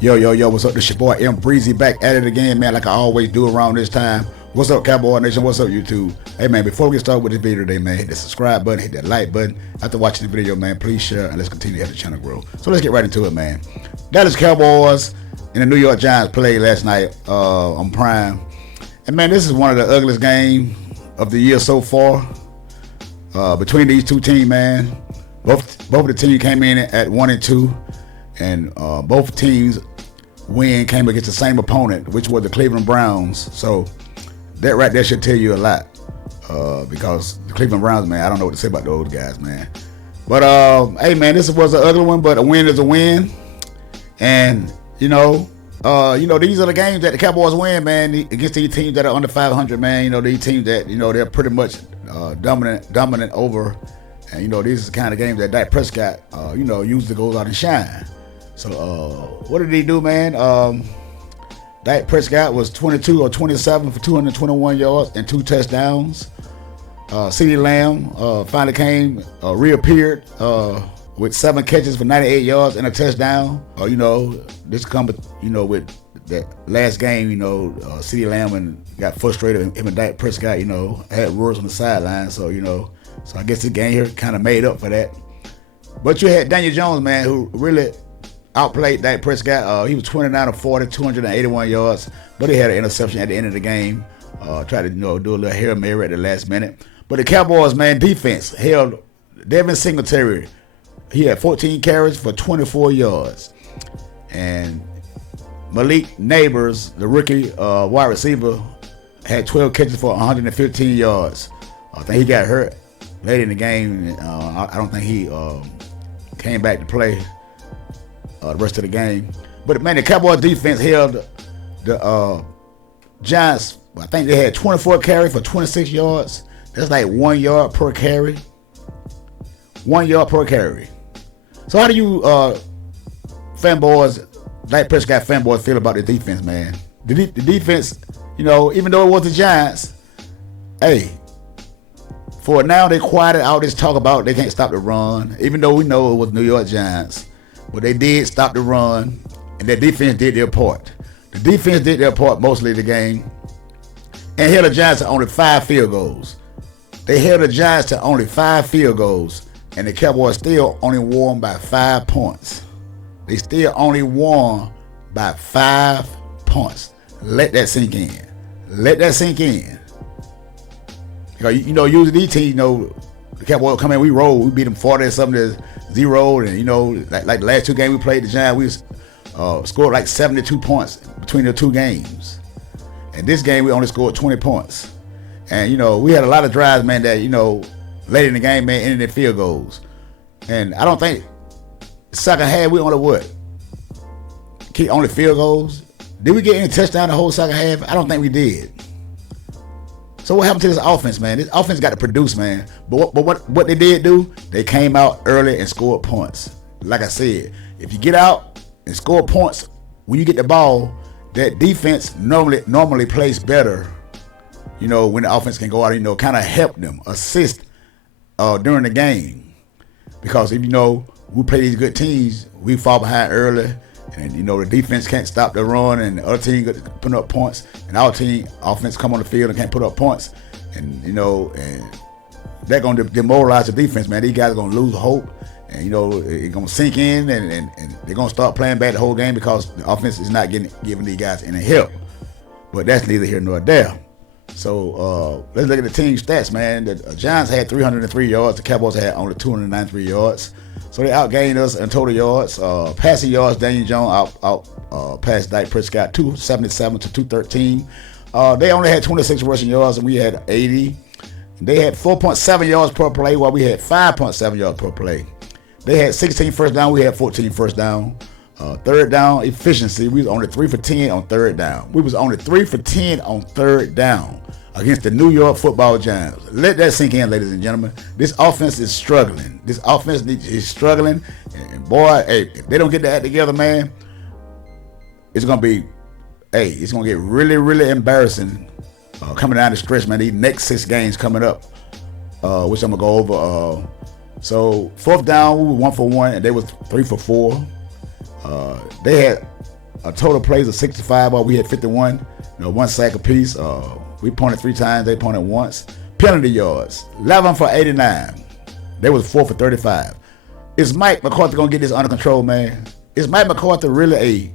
Yo, what's up? This your boy M Breezy back at it again, man, like I always do around this time. What's up, Cowboy Nation? What's up, YouTube? Hey, man, before we get started with this video today, man, hit the subscribe button, hit that like button. After watching the video, man, please share, and let's continue to help the channel grow. So let's get right into it, man. Dallas Cowboys and the New York Giants played last night on Prime. And, man, this is one of the ugliest games of the year so far between these two teams, man. Both of the teams came in at 1-2. And both teams' win came against the same opponent, which was the Cleveland Browns. So that right there should tell you a lot, because the Cleveland Browns, man, I don't know what to say about those guys, man. But hey, man, this was an ugly one, but a win is a win. And these are the games that the Cowboys win, man, against these teams that are under 500, man. These teams that they're pretty much dominant over. And these are the kind of games that Dak Prescott usually goes out and shine. So what did he do, man? Dak Prescott was 22 or 27 for 221 yards and 2 touchdowns. CeeDee Lamb finally reappeared with 7 catches for 98 yards and a touchdown. This comes with that last game. CeeDee Lamb got frustrated. Him and Dak Prescott, had words on the sideline. So I guess this game here kind of made up for that. But you had Daniel Jones, man, who really outplayed Dak Prescott. He was 29 of 40, 281 yards, but he had an interception at the end of the game. Tried to do a little Hail Mary at the last minute. But the Cowboys, man, defense held Devin Singletary. He had 14 carries for 24 yards. And Malik Neighbors, the rookie wide receiver, had 12 catches for 115 yards. I think he got hurt late in the game. I don't think he came back to play the rest of the game. But, man, the Cowboys defense held the Giants. I think they had 24 carries for 26 yards. That's like 1 yard per carry. 1 yard per carry. So how do you fanboys, Dak Prescott fanboys, feel about the defense, man? The defense, even though it was the Giants, hey, for now they quieted out this talk about they can't stop the run, even though we know it was New York Giants. But they did stop the run, and their defense did their part. The defense did their part mostly the game, and held the Giants to only 5 field goals. They held the Giants to only 5 field goals, and the Cowboys still only won by 5 points. They still only won by 5 points. Let that sink in. Let that sink in. Because, usually these teams, the Cowboys come in, we roll. We beat them 40-something-0. And, like the last 2 games we played the Giants, we scored like 72 points between the 2 games. And this game, we only scored 20 points. And, we had a lot of drives, man, that, late in the game, man, ended in field goals. And I don't think second half, we only keep only field goals. Did we get any touchdown the whole second half? I don't think we did. So what happened to this offense, man? This offense got to produce, man. But what they did do, they came out early and scored points. Like I said, if you get out and score points when you get the ball, that defense normally plays better. When the offense can go out and kind of help them, assist during the game. Because if we play these good teams, we fall behind early. And, the defense can't stop the run, and the other team putting up points. And our team, offense, come on the field and can't put up points. And, and they're going to demoralize the defense, man. These guys are going to lose hope. And, it's going to sink in, and they're going to start playing bad the whole game because the offense is not giving these guys any help. But that's neither here nor there. So let's look at the team stats, man. The Giants had 303 yards. The Cowboys had only 293 yards. So they outgained us in total yards. Passing yards, Daniel Jones passed Dak Prescott 277 to 213. They only had 26 rushing yards, and we had 80. They had 4.7 yards per play, while we had 5.7 yards per play. They had 16 first down. We had 14 first down. Third down efficiency, we was only 3 for 10 on third down. We was only 3 for 10 on third down against the New York Football Giants. Let that sink in, ladies and gentlemen. This offense is struggling. Is struggling. And boy, hey, if they don't get that together, man, it's going to get really, really embarrassing coming down the stretch, man. These next 6 games coming up, which I'm going to go over. So, fourth down, we were 1 for 1, and they was 3 for 4. They had a total plays of 65, or we had 51. One sack apiece. We punted 3 times. They punted once. Penalty yards, 11 for 89. They was 4 for 35. Is Mike McCarthy gonna get this under control, man? Is Mike McCarthy really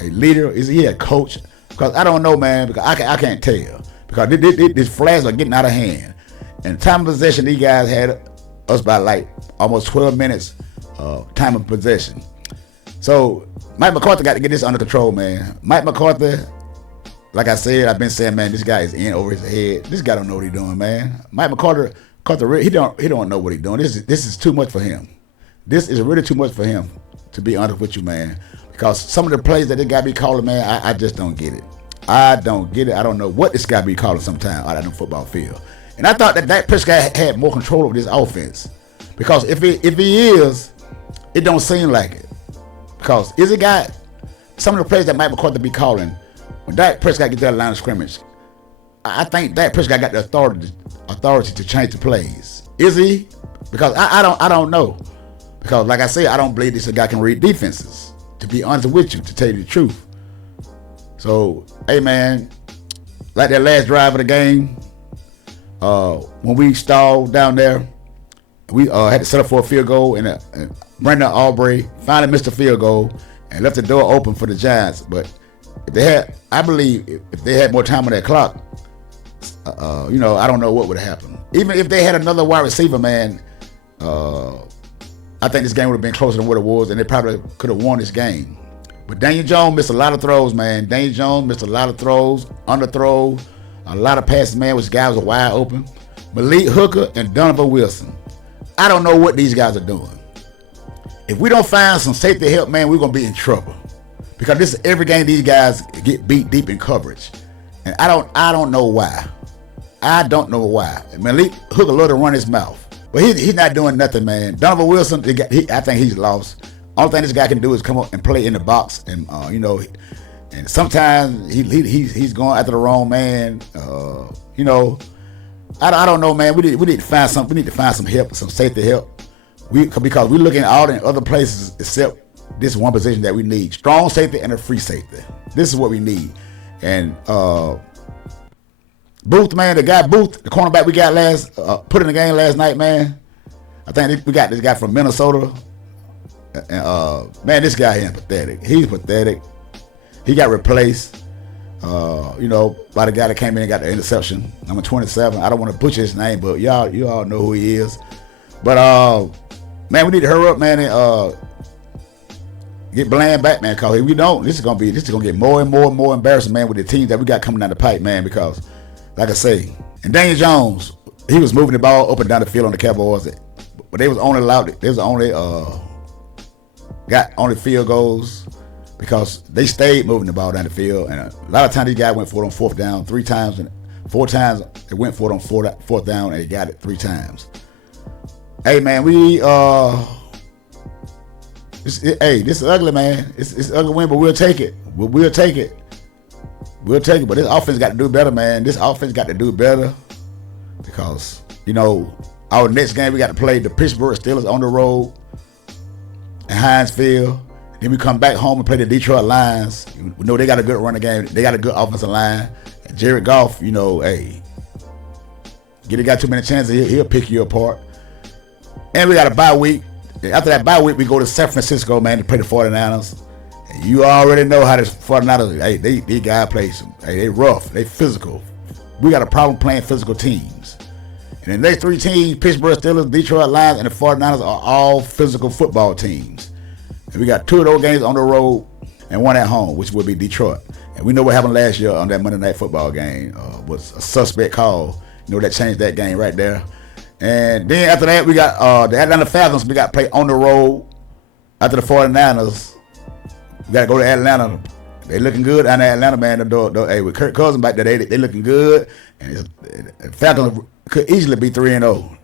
a leader? Is he a coach? Because I don't know, man. Because I can't tell. Because these flags are getting out of hand. And time of possession, these guys had us by like almost 12 minutes time of possession. So Mike McCarthy got to get this under control, man. Mike McCarthy, like I said, I've been saying, man, this guy is in over his head. This guy don't know what he's doing, man. Mike McCarthy, he don't know what he's doing. This is too much for him. This is really too much for him, to be honest with you, man. Because some of the plays that this guy be calling, man, I just don't get it. I don't get it. I don't know what this guy be calling sometimes out on the football field. And I thought that Dak Prescott had more control over this offense. Because if he is, it don't seem like it. Because some of the plays that Mike McCarthy be calling, when Dak Prescott gets to the line of scrimmage, I think Dak Prescott got the authority to change the plays. Is he? Because I don't know. Because like I said, I don't believe this guy can read defenses. To be honest with you, to tell you the truth. So, hey man, like that last drive of the game, when we stalled down there, we had to set up for a field goal, and Brandon Aubrey finally missed a field goal and left the door open for the Giants. But I believe if they had more time on that clock, I don't know what would have happened. Even if they had another wide receiver, man, I think this game would have been closer than what it was, and they probably could have won this game. But Daniel Jones missed a lot of throws, man. Daniel Jones missed a lot of throws, underthrows, a lot of passes, man, which guys were wide open. Malik Hooker and Donovan Wilson. I don't know what these guys are doing. If we don't find some safety help, man, we're going to be in trouble. Because this is every game these guys get beat deep in coverage. And I don't know why. I don't know why. Malik Hooker loved to run his mouth. But he's not doing nothing, man. Donovan Wilson, I think he's lost. Only thing this guy can do is come up and play in the box, and and sometimes he's going after the wrong man. I don't know, man. We need to find something. We need to find some help, some safety help. Because we're looking all in other places except this one position that we need: strong safety and a free safety. This is what we need. And Booth, man, the cornerback we got put in the game last night, man. I think we got this guy from Minnesota. And man, this guy is pathetic. He's pathetic. He got replaced, by the guy that came in and got the interception. Number 27. I don't want to butcher his name, but you all know who he is. But man, we need to hurry up, man, and get Bland back, man. Because if we don't, this is gonna get more and more and more embarrassing, man, with the teams that we got coming down the pipe, man. Because, like I say, and Daniel Jones, he was moving the ball up and down the field on the Cowboys, but they was only got only field goals because they stayed moving the ball down the field. And a lot of times these guys went for it on fourth down 3 times, and 4 times they went for it on fourth down, and they got it 3 times. Hey man, this is ugly, man. It's ugly win, but we'll take it. We'll take it. But this offense got to do better, man. This offense got to do better because our next game we got to play the Pittsburgh Steelers on the road in Heinz Field. Then we come back home and play the Detroit Lions. We know they got a good running game. They got a good offensive line. And Jared Goff, get a guy too many chances, he'll pick you apart. And we got a bye week. After that bye week, we go to San Francisco, man, to play the 49ers. And you already know how this 49ers, these guys play they rough, they physical. We got a problem playing physical teams. And the next 3 teams, Pittsburgh Steelers, Detroit Lions, and the 49ers are all physical football teams. And we got 2 of those games on the road and 1 at home, which will be Detroit. And we know what happened last year on that Monday Night Football game. Was a suspect call. That changed that game right there. And then after that, we got the Atlanta Falcons. We got to play on the road. After the 49ers, we got to go to Atlanta. They looking good down in Atlanta, man. Hey, with Kirk Cousins back there, they looking good. And the Falcons could easily be 3-0.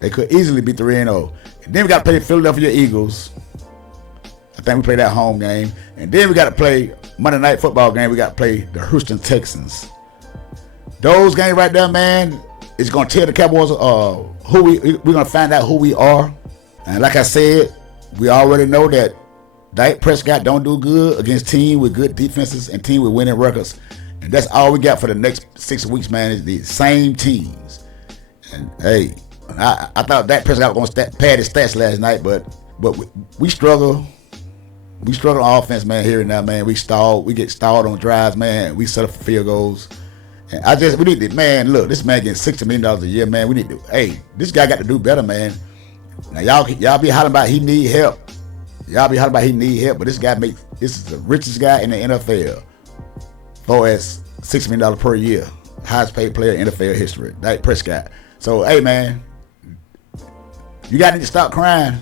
They could easily be 3-0. And then we got to play the Philadelphia Eagles. I think we play that home game. And then we got to play Monday Night Football game. We got to play the Houston Texans. Those games right there, man, it's going to tell the Cowboys we're going to find out who we are. And like I said, we already know that Dak Prescott don't do good against team with good defenses and team with winning records. And that's all we got for the next 6 weeks, man, is the same teams. And hey, I thought Dak Prescott was going to pad his stats last night, but we struggle. We struggle on offense, man, here and now, man. We get stalled on drives, man. We set up for field goals. And we need to, man, look, this man getting $60 million a year, man. We need to, hey, this guy got to do better, man. Now, y'all be hollering about he need help. But this is the richest guy in the NFL. For as $6 million per year. Highest paid player in NFL history. Dak Prescott. So, hey, man, you got to stop crying.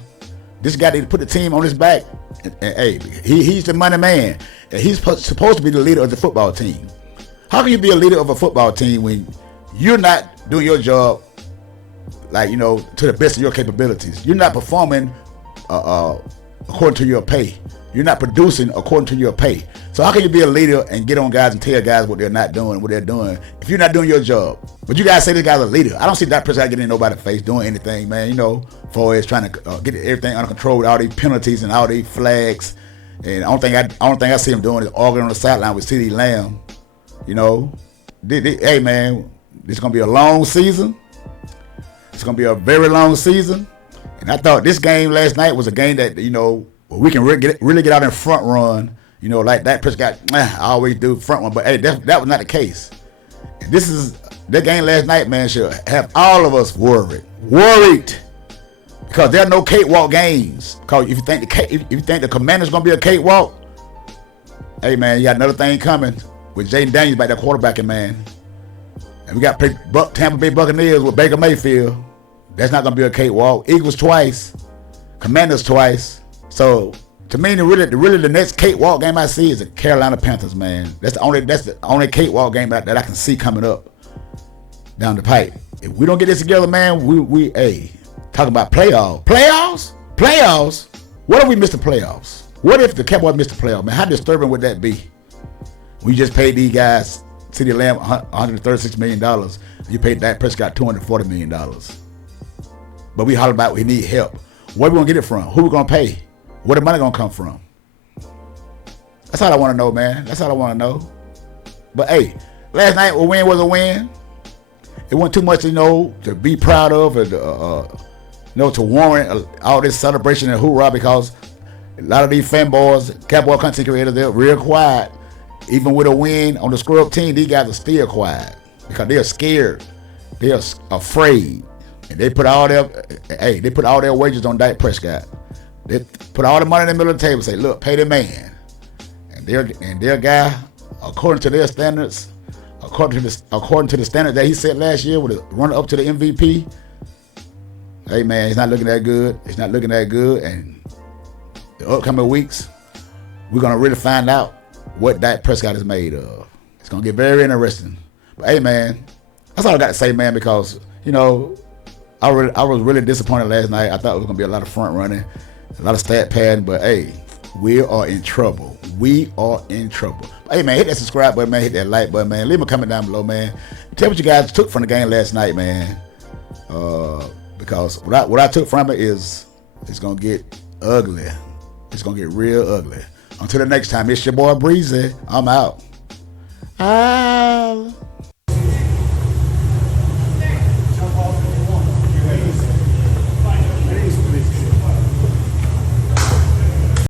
This guy need to put the team on his back. And hey, he's the money man. And he's supposed to be the leader of the football team. How can you be a leader of a football team when you're not doing your job, like, you know, to the best of your capabilities? You're not performing according to your pay. You're not producing according to your pay. So how can you be a leader and get on guys and tell guys what they're not doing, what they're doing, if you're not doing your job? But you guys say this guy's a leader. I don't see that person getting in nobody's face doing anything, man. You know, for is trying to get everything under control with all these penalties and all these flags. And the only thing I see him doing is arguing on the sideline with CeeDee Lamb. You know, hey, man, this is gonna be a long season. It's gonna be a very long season. And I thought this game last night was a game that, you know, we can really get out in front run. You know, like that Prescott, I always do front run, but hey, that was not the case. And that game last night, man, should have all of us worried, because there are no cakewalk games. Because if you think the Commanders gonna be a cakewalk, hey, man, you got another thing coming with Jaden Daniels back there quarterbacking, man. And we got Tampa Bay Buccaneers with Baker Mayfield. That's not gonna be a cakewalk. Eagles twice, Commanders twice. So to me, the next cakewalk game I see is the Carolina Panthers, man. That's the only cakewalk game that I can see coming up down the pipe. If we don't get this together, man, we talking about playoffs. What if we miss the playoffs? What if the Cowboys miss the playoffs, man? How disturbing would that be? We just paid these guys, CeeDee Lamb, $136 million. You paid Dak Prescott $240 million. But we holler about we need help. Where we gonna get it from? Who we gonna pay? Where the money gonna come from? That's all I want to know, man. That's all I want to know. But hey, last night a win was a win. It wasn't too much, you know, to be proud of, or to warrant all this celebration and hoorah, because a lot of these fanboys, Cowboy content creators, they're real quiet. Even with a win on the scrub team, these guys are still quiet because they're scared. They're afraid. And they put all their wages on Dak Prescott. They put all the money in the middle of the table and say, look, pay the man. And their guy, according to their standards, according to the standard that he set last year with a runner up to the MVP, hey, man, it's not looking that good. And the upcoming weeks, we're going to really find out what Dak Prescott is made of. It's going to get very interesting. But hey, man, that's all I got to say, man, because, you know, I was really disappointed last night. I thought it was going to be a lot of front running, a lot of stat padding, but hey, we are in trouble. But, hey, man, hit that subscribe button, man. Hit that like button, man. Leave a comment down below, man. Tell what you guys took from the game last night, man. Because what I took from it is it's going to get ugly. It's going to get real ugly. Until the next time, it's your boy Breezy. I'm out.